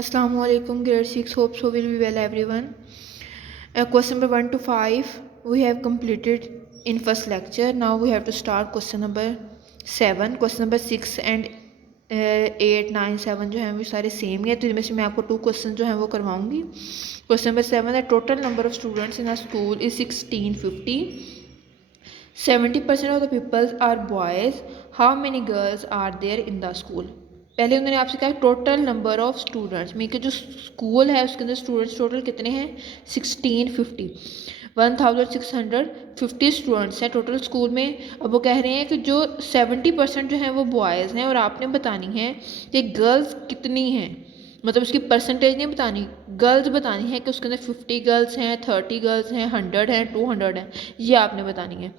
Assalamu alaikum, grade 6. Hope so will be well, everyone. Question number 1 to 5 we have completed in first lecture. Now we have to start question number 7. Question number 6 and 8, 9, 7 जो हैं वो सारे same ही है, तो इनमें से मैं आपको 2 क्वेश्चन जो हैं वो करवाऊंगी. क्वेश्चन नंबर 7 है total number of students in a school is 1650. 70% of the people are boys. How many girls are there in the school? पहले उन्होंने आपसे कहा total number of students, mean के जो स्कूल है उसके अंदर स्टूडेंट्स टोटल कितने हैं 1650. 1650 स्टूडेंट्स हैं टोटल स्कूल में. अब वो कह रहे हैं कि जो 70% जो हैं वो बॉयज़ हैं और आपने बतानी है कि गर्ल्स कितनी हैं, मतलब उसकी परसेंटेज नहीं बतानी, गर्ल्स बतानी है कि उसके अंदर 50 गर्ल्स हैं, 30 गर्ल्स हैं, 100 हैं, 200 हैं, ये आपने बतानी है.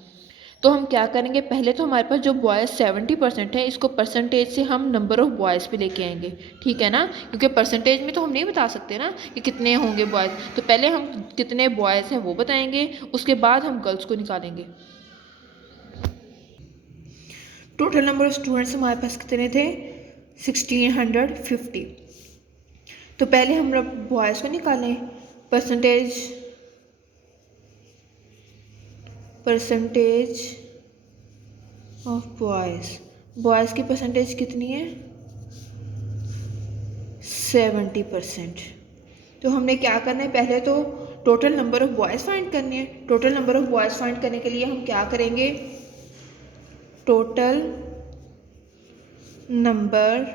तो हम क्या करेंगे, पहले तो हमारे पास जो बॉयज़ 70% है इसको परसेंटेज से हम नंबर ऑफ़ बॉयज़ पे लेके आएंगे, ठीक है ना, क्योंकि परसेंटेज में तो हम नहीं बता सकते ना कि कितने होंगे बॉयज़. तो पहले हम कितने बॉयज़ हैं वो बताएंगे, उसके बाद हम गर्ल्स को निकालेंगे. टोटल नंबर ऑफ़ स्टूडेंट्स हमारे पास कितने थे 1650. तो पहले हम लोग बॉयज़ को निकालें. परसेंटेज ऑफ बॉयज़ की परसेंटेज कितनी है 70%. तो हमने क्या करना है, पहले तो total number of boys find करने हैं. Total number of boys find करने के लिए हम क्या करेंगे, टोटल नंबर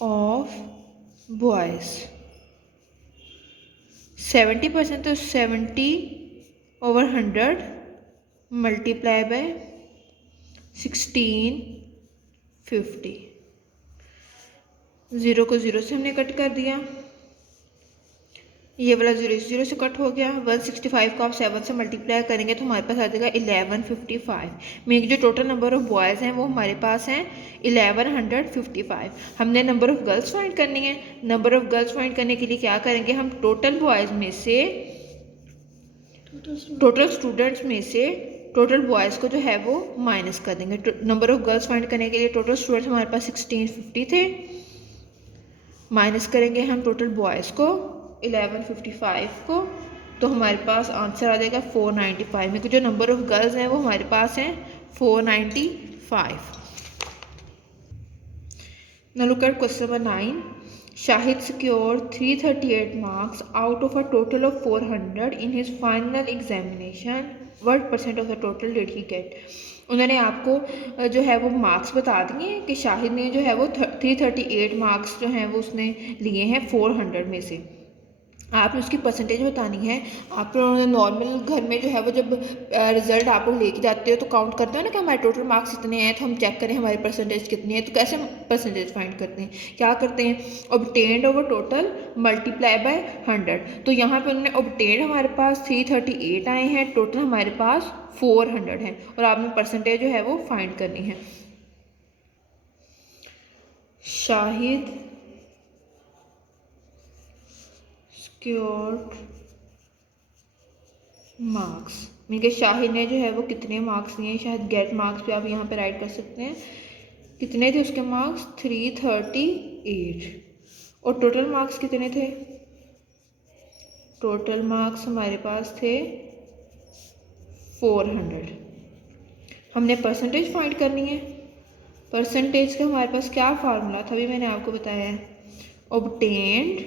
ऑफ बॉयज़ 70%, तो 70/100 मल्टीप्लाई बाय 1650. 0 को 0 से हमने कट कर दिया, ये वाला 0 से 0 से कट हो गया. 165 को आप 7 से मल्टीप्लाई करेंगे तो हमारे पास आ जाएगा 1155. मीन जो टोटल नंबर ऑफ़ बॉयज़ हैं वो हमारे पास हैं 1155. हमने नंबर ऑफ़ गर्ल्स फाइंड करनी है. नंबर ऑफ़ गर्ल्स फाइंड करने के लिए क्या करेंगे, हम टोटल बॉयज़ में से, टोटल स्टूडेंट्स में से टोटल बॉयज़ को जो है वो माइनस कर देंगे. नंबर ऑफ़ गर्ल्स फाइंड करने के लिए टोटल स्टूडेंट्स हमारे पास 1650 थे, माइनस करेंगे हम टोटल बॉयज़ को 1155 को, तो हमारे पास आंसर आ जाएगा 495. में जो नंबर ऑफ़ गर्ल्स हैं वो हमारे पास हैं 495. Now look at question number 9. Shahid secured 338 marks out of a total of 400 in his final examination. What percent of the total did he get? उन्होंने आपको जो है वो मार्क्स बता दिए हैं कि शाहिद ने जो है वो 338 मार्क्स जो हैं वो उसने लिए हैं 400 में से. आपने उसकी परसेंटेज बतानी है. आप नॉर्मल घर में जो है वो जब रिज़ल्ट आप लोग लेके जाते हो तो काउंट करते हो ना कि हमारे टोटल मार्क्स इतने हैं, तो हम चेक करें हमारी परसेंटेज कितनी है. तो कैसे परसेंटेज फाइंड करते हैं, क्या करते हैं, obtained over total multiply by 100. तो यहाँ पे उन्होंने ऑब्टेन्ड हमारे पास 338 आए हैं, टोटल हमारे पास 400 है, और आपने परसेंटेज जो है वो फाइंड करनी है. शाहिद स्क्योर्ड मार्क्स, मीन के शाहिद ने जो है वो कितने मार्क्स लिए, शायद गेट मार्क्स पे आप यहाँ पे राइट कर सकते हैं. कितने थे उसके मार्क्स 338, और टोटल मार्क्स कितने थे, टोटल मार्क्स हमारे पास थे 400. हमने परसेंटेज फाइंड करनी है. परसेंटेज का हमारे पास क्या फार्मूला था, अभी मैंने आपको बताया है, obtained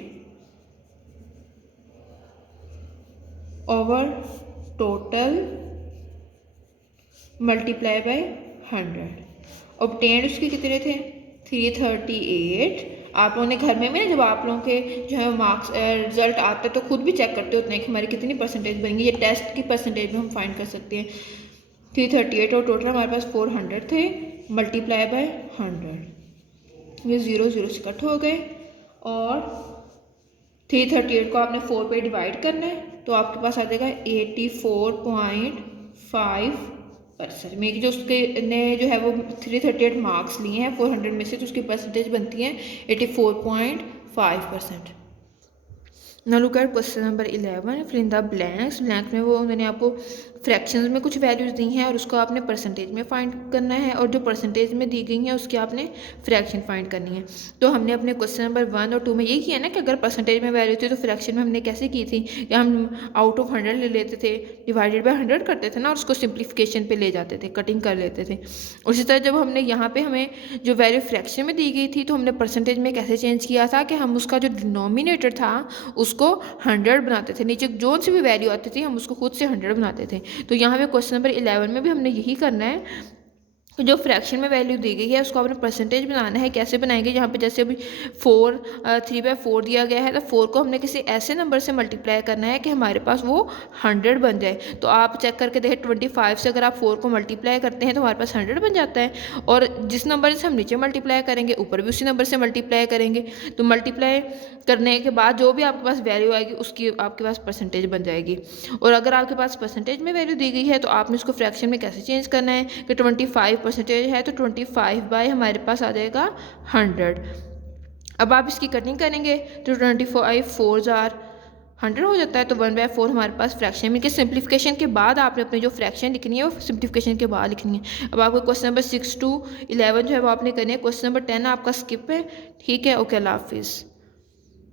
over total multiply by 100. Obtained उसके कितने थे 338. आप लोगों ने घर में जब आप लोगों के जो है मार्क्स रिजल्ट आते तो खुद भी चेक करते होते हैं कि हमारी कितनी परसेंटेज बनेंगी. ये टेस्ट की परसेंटेज में हम फाइंड कर सकते हैं. 338 और टोटल हमारे पास 400 थे, मल्टीप्लाई बाय 100. ये 0 0 से कट हो गए, और 338 को आपने 4 पे डिवाइड करना है, तो आपके पास आ जाएगा 84.5%. में जो उसके ने जो है वो 338 मार्क्स लिए हैं 400 में से, तो उसकी परसेंटेज बनती है 84.5%. Now look at question number 11. Fill in the blanks. Blank में वो उन्होंने आपको फ्रैक्शंस में कुछ वैल्यूज़ दी हैं और उसको आपने परसेंटेज में फाइंड करना है, और जो परसेंटेज में दी गई हैं उसकी आपने फ्रैक्शन फाइंड करनी है। तो हमने अपने क्वेश्चन नंबर 1 और 2 में यही किया ना कि अगर परसेंटेज में वैल्यू थी तो फ्रैक्शन में हमने कैसे की थी, या हम आउट ऑफ 100 ले लेते थे, डिवाइडेड बाय 100 करते थे ना, और उसको सिंप्लीफिकेशन पे ले जाते थे, कटिंग कर लेते थे। उसी तरह जब हमने यहाँ पे हमें जो वैल्यू फ्रैक्शन में दी गई थी तो हमने परसेंटेज में कैसे चेंज किया था कि हम उसका जो डिनोमिनेटर था उसको 100 बनाते थे, नीचे जो सी भी वैल्यू आती थी हम उसको खुद से 100 बनाते थे। तो यहाँ पे क्वेश्चन नंबर 11 में भी हमने यही करना है, जो फ्रैक्शन में वैल्यू दी गई है उसको आपने परसेंटेज बनाना है। कैसे बनाएंगे, यहाँ पे जैसे अभी 3/4 दिया गया है, तो 4 को हमने किसी ऐसे नंबर से मल्टीप्लाई करना है कि हमारे पास वो 100 बन जाए। तो आप चेक करके देखें, 25 से अगर आप 4 को मल्टीप्लाई करते हैं तो हमारे पास 100 बन जाता है, और जिस नंबर से हम नीचे मल्टीप्लाई करेंगे ऊपर भी उसी नंबर से मल्टीप्लाई करेंगे। तो मल्टीप्लाई करने के बाद जो भी आपके पास वैल्यू आएगी उसकी आपके पास परसेंटेज बन जाएगी। और अगर आपके पास परसेंटेज में वैल्यू दी गई है तो आपने उसको फ्रैक्शन में कैसे चेंज करना है कि 25 परसेंटेज है तो 25 बाय हमारे पास आ जाएगा 100। अब आप इसकी कटिंग करेंगे तो 25 4 जार 100 हो जाता है, तो 1/4 हमारे पास फ्रैक्शन में। कि सिंप्लीफिकेशन के बाद आपने अपनी जो फ्रैक्शन लिखनी है वो सिंप्लीफिकेशन के बाद लिखनी है। अब आपको क्वेश्चन नंबर 6 to 11 जो है वो आपने करनी है। क्वेश्चन नंबर 10 आपका स्किप है। ठीक है, ओके, अल्लाह हाफिज़।